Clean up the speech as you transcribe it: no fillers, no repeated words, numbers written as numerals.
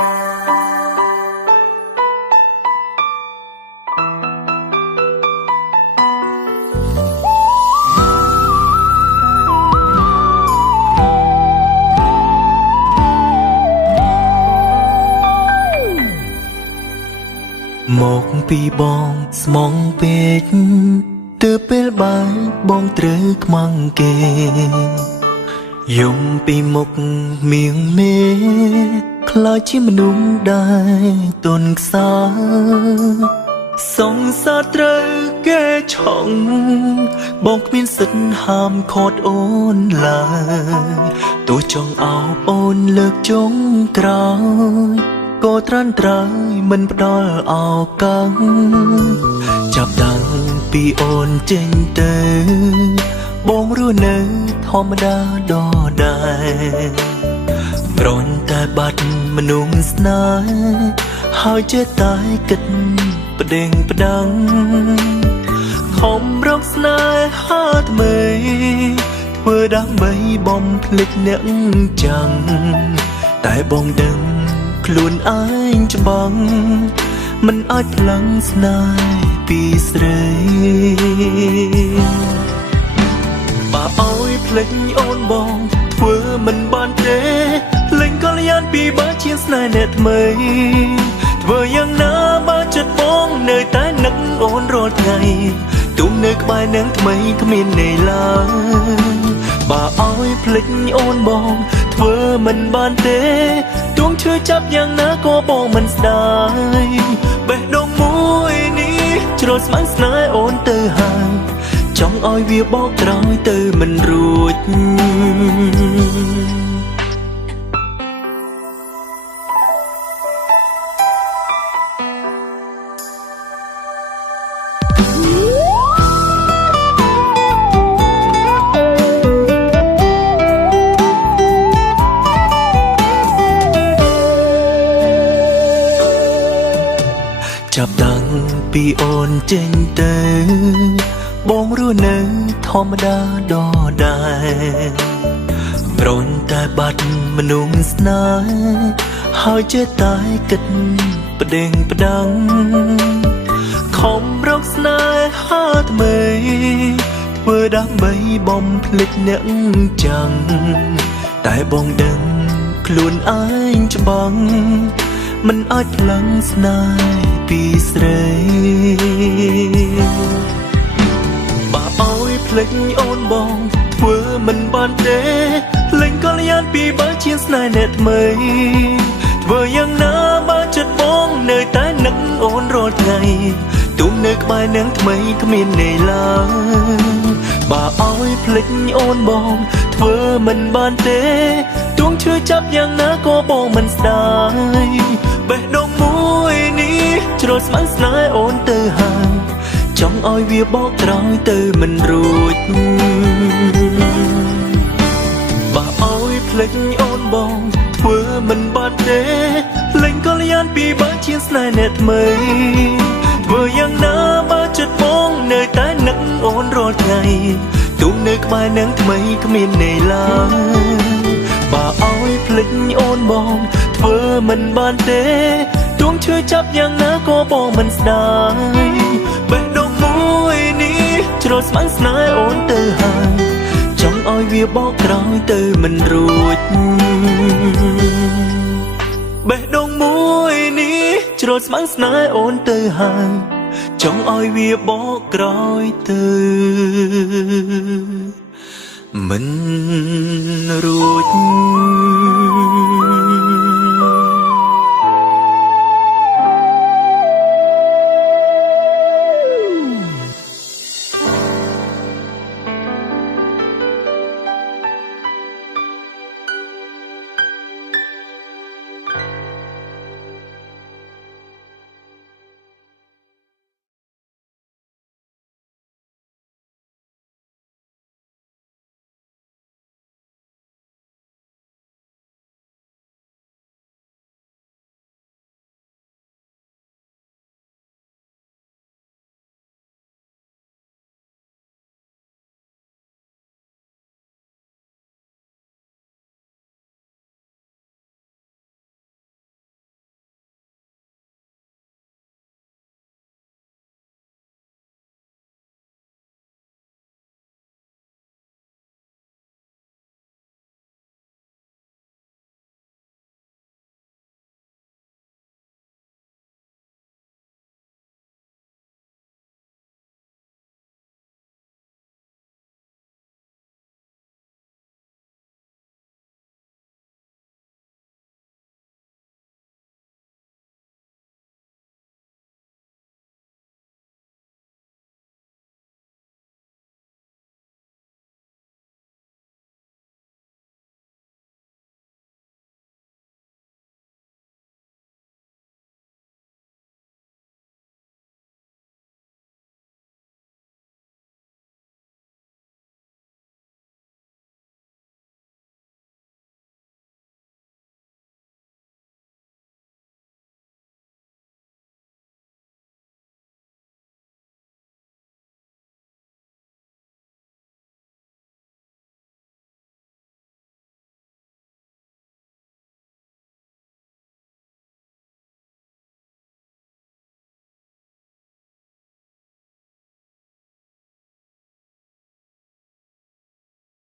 មកពីបងស្មងពេកទើបពេលបែកបងត្រូវខ្មាំងគេយំពីមុខមៀងមេខ្លាចជាមនុស្សដែលទន់ខ្សោយសង្សារត្រូវគេឆក់បងគ្មានសិទ្ធហាមខត់អូនឡើយទោះចង់អោបអូនលើកចុងក្រោយក៏ត្រាន់ត្រើយមិនផ្ដល់ឱកាសចាប់តាំងពីអូនចេញទៅបងរស់នៅធម្មតាដដែលប្រន់តែបាត់មនុស្សស្នេហ៍ហើយចេះតែគិតប្តេងផ្ដាំងខំរកស្នេហាថ្មីធ្វើដើម្បីបំភ្លេចអ្នកចាំងតែបងដឹងខ្លួនឯងច្បាំងមិនអាចផ្លឹងស្នេហ៍ពីស្រីបើឲ្យភ្លេចអូនបងធ្វើមិនបានទេលេងកល្យានពីបើជាស្នេហ៍អ្នកថ្មីធ្វើយ៉ាងណាបើចិត្តបងនៅតែនឹកអូនរាល់ថ្ងៃទុំនៅក្បែរនឹងថ្មីគ្មានន័យឡើយបើឲ្យភ្លេចអូនបងធ្វើមិនបានទេទួងឈឺចាប់យ៉ាងណាក៏បងមិនស្ដាយបេះដូងមួយនេះជ្រុលស្ម័គ្រស្នេហ៍អូនទៅហើយចង់ឲ្យវាបកក្រោយទៅមិនរួចចាប់តាំងពីអូនចេញទៅបងរស់នៅធម្មតាដដែលប្រន់តែបាត់មនុស្សស្នេហ៍ហើយចេះតែគិតប្តេងផ្ដាំងខំរកស្នេហាថ្មីធ្វើដើម្បីបំភ្លេចអ្នកចាំងតែបងដឹងខ្លួនឯងច្បាំងមិនអាចផ្លឹងស្នេហ៍ពីស្រីបើឲ្យភ្លេចអូនបងធ្វើមិនបានទេលេងកល្យានពីបើជាស្នេហ៍អ្នកថ្មីធ្វើយ៉ាងណាបើចិត្តបងនៅតែនឹកអូនរាល់ថ្ងៃទុំនៅក្បែរនឹងថ្មីគ្មានន័យឡើយបើឲ្យភ្លេចអូនបងធ្វើមិនបានទេទួងឈឺចាប់យ៉ាងណាក៏បងមិនស្ដាយបេះដូងមួយនេះជ្រុលស្ម័គ្រស្នេហ៍អូនទៅហើយចង់ឲ្យវាបកក្រោយទៅមិនរួចបើឲ្យភ្លេចអូនបងធ្វើមិនបានទេលេងកល្យានពីបើជាស្នេហ៍អ្នកថ្មីធ្វើយ៉ាងណាបើចិត្តបងនៅតែនឹកអូនរាល់ថ្ងៃទុំនៅក្បែរនឹងថ្មីគ្មានន័យឡើយបើឲ្យភ្លេចអូនបងធ្វើមិនបានទេទួងឈឺចាប់យ៉ាងណាក៏បងមិនស្ដាយបេះដូងមួយនេះជ្រុលស្ម័គ្រស្នេហ៍អូនទៅហើយចង់ឲ្យវាបកក្រោយទៅមិនរួចបេះដូងមួយនេះជ្រុលស្ម័គ្រស្នេហ៍អូនទៅហើយចង់ឲ្យវាបកក្រោយទៅមិនរួច